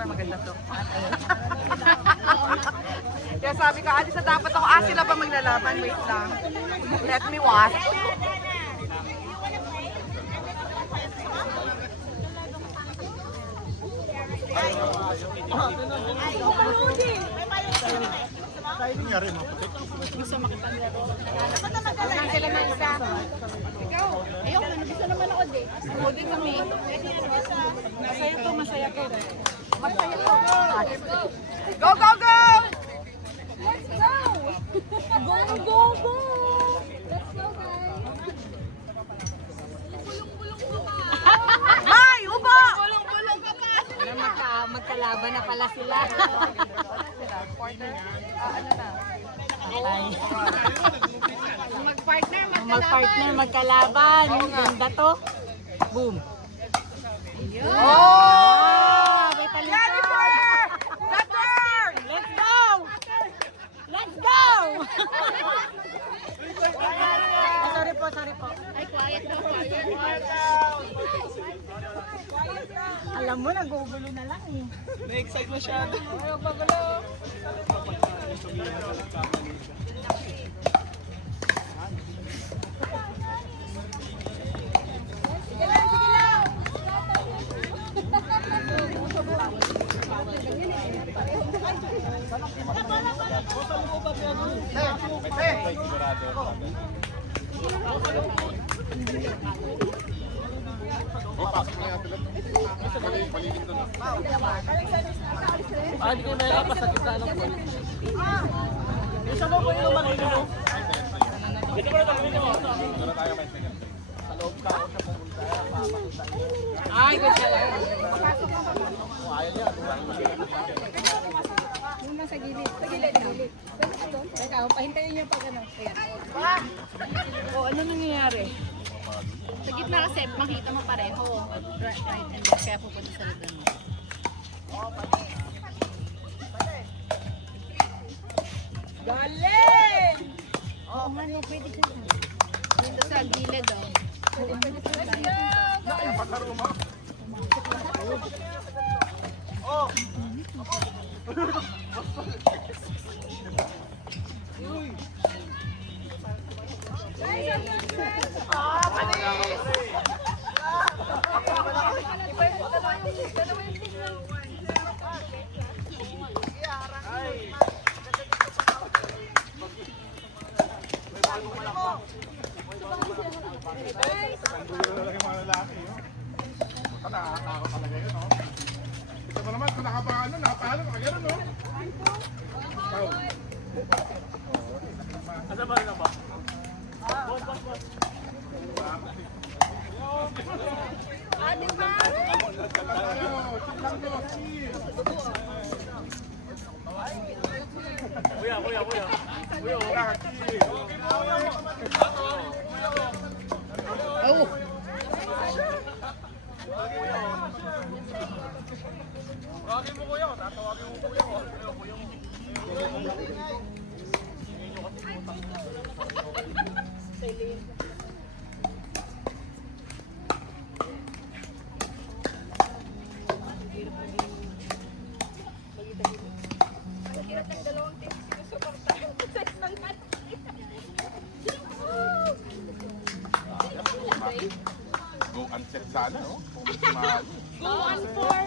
super maganda to. Kaya sabi ko, alis na dapat ako. Sila ba maglalaban? Wait lang. Let me watch. Tayo nangyari mo. Gusto makipaglaro. Dapat sila na isa. Ikaw, ayoko, gusto naman ako din. Ako din kami. Masaya to, masaya ko. Masaya to. Go, go, go! Let's go! Go, go, go! Let's go, guys! Bulong-bulong ko pa! May, upo! Bulong-bulong ka pa! Magkalaban na pala sila. Ano na? Mag-partner, magkalaban. Ganda to. Boom. Oh! May talento. Jennifer! Doctor! Let's go! Let's go! Sorry po, sorry po. Ay, quiet daw, quiet. Alam mo, nagugulo na lang eh. Na-excite masyado. Sige lang, sige lang! Pasok na yan. Paligid doon. Hindi ko nailapas sa kita ng po. Isa mo po yung malino mo. Dito mo na tayo dito. Doon tayo may second. Sa loob ka ako siya pumunta. Ay, good siya lang. Ayaw niya. Yung nasa gilid. Sa gilid, gilid. Teka, pahintayin niyo pag ano. Ayan. Ano nangyayari? Sa gitna kasi, makita mo pareho. Right and left. Kaya pupunta sa likod mo. Galing! Oo, man, pwede dito. Dito sa gilid, oh. Let's go! Nandun na lang yung mga lalaki. Baka nakakatakot talaga yun, no? Ito mo naman, kung nakapaano, nakagano'n, no? Asa ba na ba? Kuya. Kuya, Tawagin mo kuya, tatawagin mo kuya. Go uncheck sana, no? Kung mas mahal. Go on for!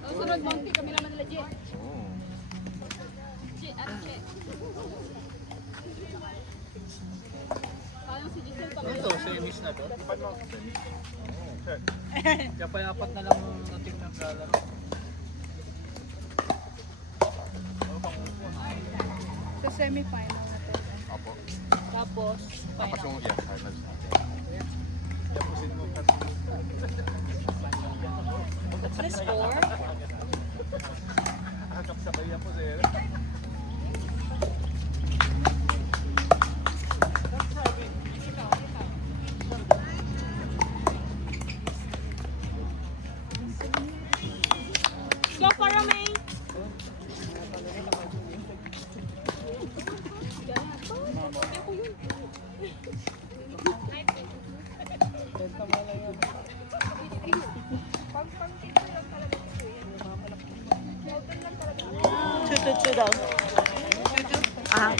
Ang sunod, Monty, kami naman nila, Jay. Jay, at Jay. Parang si Giselle pa. Ito, semis na to. Check. Kaya pa apat na lang ng team ng galaro. Sa semi-final na to. Opo. Tapos, Tapos final. yung, yeah, finals. Tapusin mo. What's the score? Sabay yan po, sir. Go for Romay! Chuchu daw. Ah.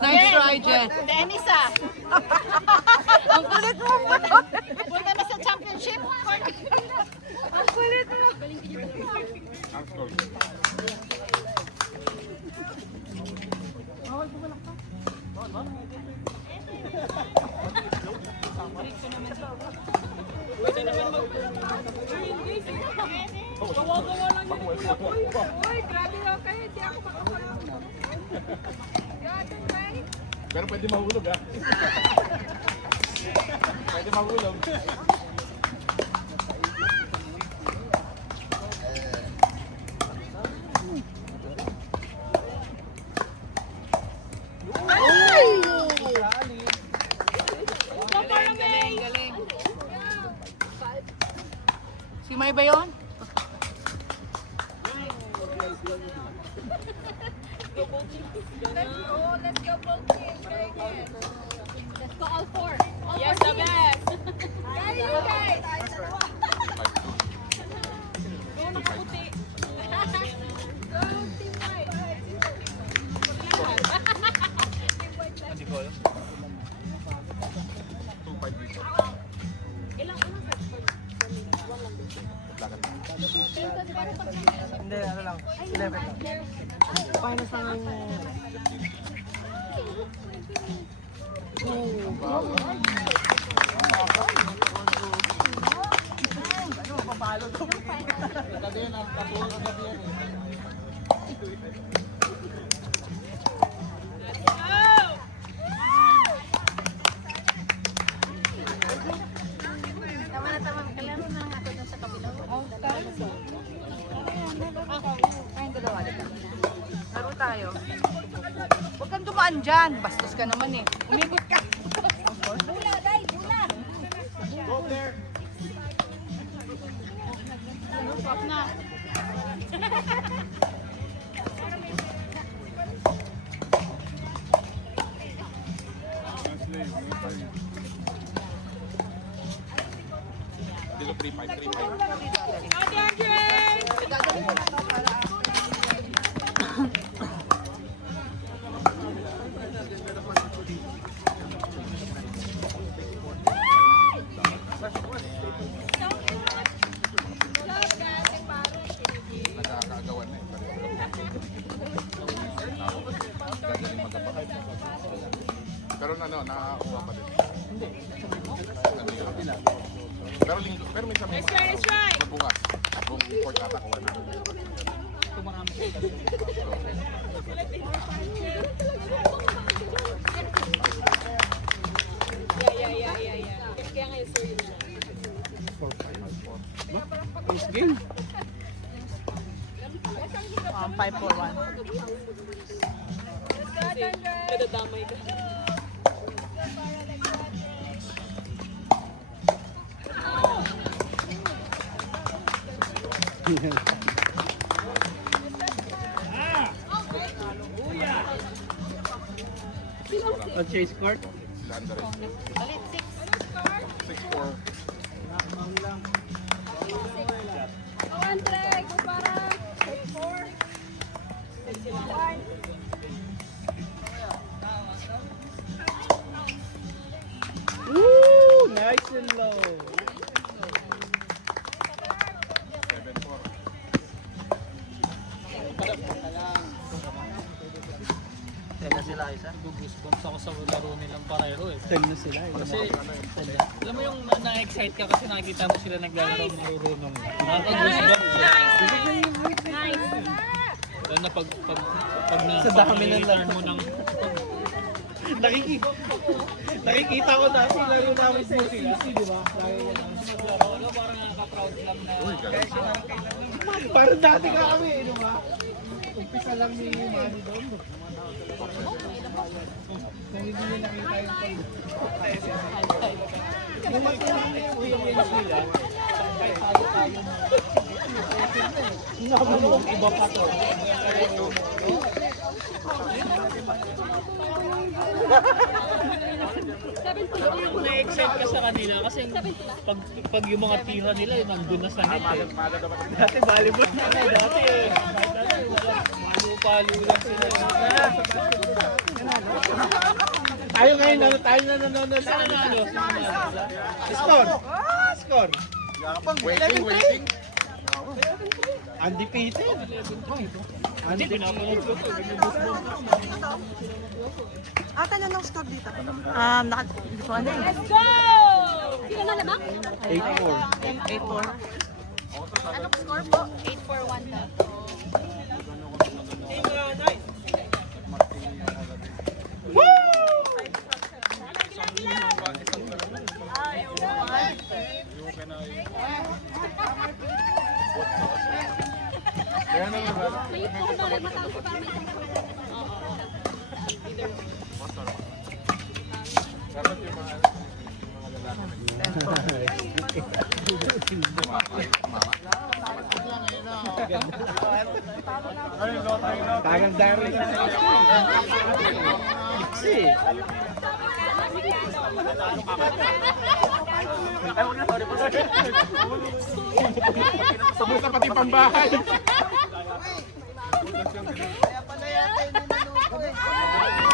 Nice try, Jen. Dennis ah. Ang kulit mo po. Punta na sa championship. Ang kulit mo. Ang score. Pero pwede mahulog ha. Pwede mahulog. Si May ba yun? Let's go both teams. Very good. Let's go all four. All Yes, four the teams. best. Guys, you guys. Go nakaputi. Go team white. Hindi, ano lang. 11 lang. Paano sa akin? Tama na tama. Kalaro na lang ako dun sa kabilang. Kayong dalawa, diba? Laro tayo. Huwag kang dumaan dyan. Bastos ka naman eh. Umikot ka. Bula, guys. Bula. Stop na. Dilo 3-5. Nagkakagawan na eh. Gagaling magkapakay. Pero nakakuha pa din. Pero linggo, pero minsan may magbukas. Kung court ata kuha na. Yeah. Kaya ngayon, sir. This game? 5-4-1. Kasi nadadamay ka. A chase court? Landare. Balit 6. 6-4. Go, Andre. Go para. 4. 1. Woo! Nice and low. 7-4. sila isa. Goosebumps ako sa laro nilang pareho eh. 10 na sila. Kasi, alam mo yung na-excite ka kasi nakikita mo sila naglalaro ng marunong. Nakaka-goosebumps eh. Lalo na pag Sa dami ng return mo ng Nakikita ko dati laro namin sa CC, di ba? laro, parang nakaka-proud lang na. Parang dati kami, di ba? Umpisa lang ni Manny doon. Nang hindi niya nakita yung pag... Yung yung wins nila, kahit tayo nabulong iba pa to. Na-excite ka sa kanila kasi pag yung mga tira nila, yun nandun na sa net eh. Dati volleyball na. Dati eh, palo-palo lang sila. Tayo ngayon, tayo na nanonood sa Saan ano. nanalo? Score! Score! Waiting. Undefeated! Hindi, pinapanood ko to. Ate, ano ng score dito? Hindi ko ano eh. Let's go! Sino na naman? 8-4. 8-4. Anong score po? 8-4-1 na. May puro na rin matawag sa pamilya. Tagang diary. Iksi. Sabay sa pati pambahay. Kaya pala yata yung niluto eh.